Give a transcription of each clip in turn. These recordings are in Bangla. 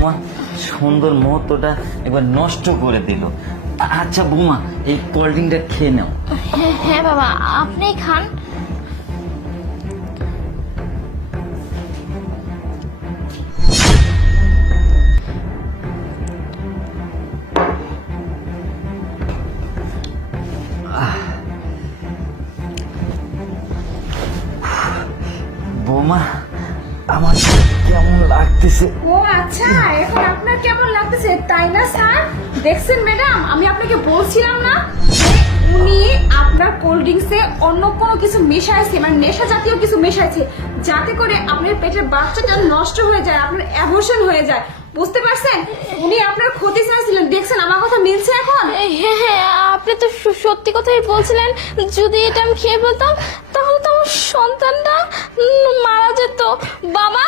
বৌমা সুন্দর মুহূর্তটা একবার নষ্ট করে দিল। আচ্ছা বৌমা, এই কোল্ড ড্রিঙ্কটা খেয়ে নাও। হ্যাঁ বাবা, আপনি খান। বৌমা আমার কেমন লাগতেছে। ও আচ্ছা, এখন আপনার কেমন লাগতেছে তাই না স্যার? দেখছেন ম্যাডাম, আমি আপনাকে বলছিলাম না যে উনি আপনার কোল্ড ড্রিঙ্কসে অন্য কোনো কিছু মেশাইছে, মানে নেশা জাতীয় কিছু মেশাইছে, যাতে করে আপনার পেটের বাচ্চাটা নষ্ট হয়ে যায়, আপনার অ্যাবর্শন হয়ে যায়। বুঝতে পারছেন? উনি আপনার ক্ষতি চাইছিলেন। দেখছেন আমার কথা মিলছে এখন? হ্যাঁ হ্যাঁ, আপনি তো সত্যি কথাই বলছিলেন। যদি এটা আমি খেয়ে বলতাম তাহলে তো আমার সন্তানটা মারা যেত। বাবা,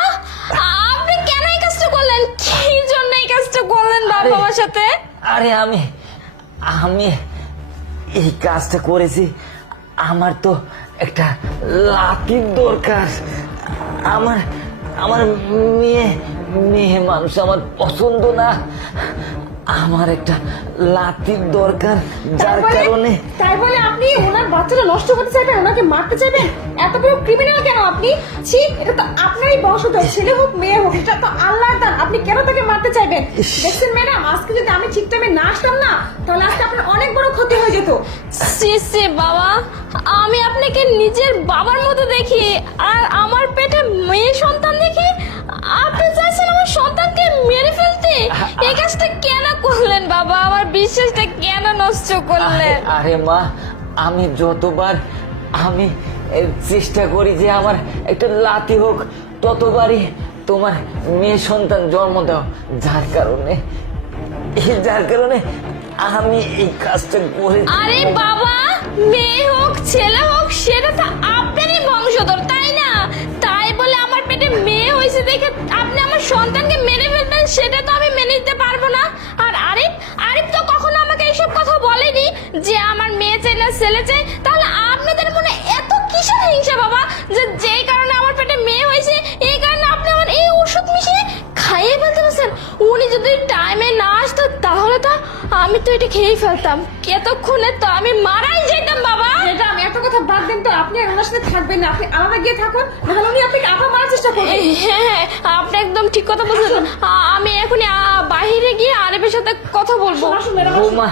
আপনি কেন এই কাজটা করলেন? কি জন্য এই কাজটা করলেন বাবা আমার সাথে? আরে আমি এই কাজটা করেছি, আমার তো একটা লাঠির দরকার। আমার মেয়ে মানুষ আমার পছন্দ না, আমার একটা লাঠির দরকার, যার কারণে। তাই বলে আপনি ওনার বাচ্চাটা নষ্ট করতে চাইবেন, ওনাকে মারতে চাইবেন? এত বড় ক্রিমিনাল কেন আপনি? ছি, এটা তো আপনারই বংশধর, ছেলে হোক মেয়ে হোক, এটা তো আল্লাহর দান। আপনি কেন তাকে মারতে চাইবেন? দেখছেন ম্যাডাম, আজকে যদি আমি ঠিক টাইমে না আসতাম না, তাহলে আজকে আপনার অনেক বড় ক্ষতি হয়ে যেত। সে বাবা, আমি আপনাকে নিজের বাবার মতো দেখি, আর আমার পেটে মেয়ে সন্তান দেখি আপনি চাইছেন আমার সন্তানকে মেরে ফেলতে। এই কাজটা কেন করলেন বাবা? আমার বিশ্বাসটা কেন নষ্ট করলেন? আরে মা, আমি যতবার আমি চেষ্টা করি যে আমার একটা লাঠি হোক, ততবারই তোমার মেয়ে সন্তান জন্ম দাও, যার কারণে আমি এই কাজটা করেছি। আরে বাবা, মেয়ে হোক ছেলে হোক সেটা তো আপনারই বংশধর, তাই না? তাই বলে আমার পেটে মেয়ে হয়েছে দেখে আপনি আমার সন্তানকে মেরে ফেলবেন, সেটা তো আমি মেনে নিতে পারবো না। আর আরিফ তো কখনো আমাকে এইসব কথা বলেনি যে আমার মেয়ে চাই না ছেলে চাই। তাহলে আপনাদের মনে এত কিসের হিংসা বাবা, যে যেই কারণে আমার পেটে মেয়ে হয়েছে এই কারণে আপনি আমার এই ওষুধ মিশিয়ে খাইয়ে ফেলতে পারছেন? উনি যদি টাইমে না আসতো তাহলে তো আমি তো এটা খেয়েই ফেলতাম, এতক্ষণে তো আমি মারাই যেতাম বাবা। ম্যাডাম, এত কথা বাদ দেন তো, আপনি আর ওনার সাথে থাকবেন না, আপনি আলাদা গিয়ে থাকুন, নাহলে উনি আপনাকে আবার মারার চেষ্টা করবেন। হ্যাঁ, আপনি একদম ঠিক কথা বলছেন। আমি এখনই বাইরে গিয়ে আরিফের সাথে কথা বলবো। আসুন ম্যাডাম, আসুন। বৌমা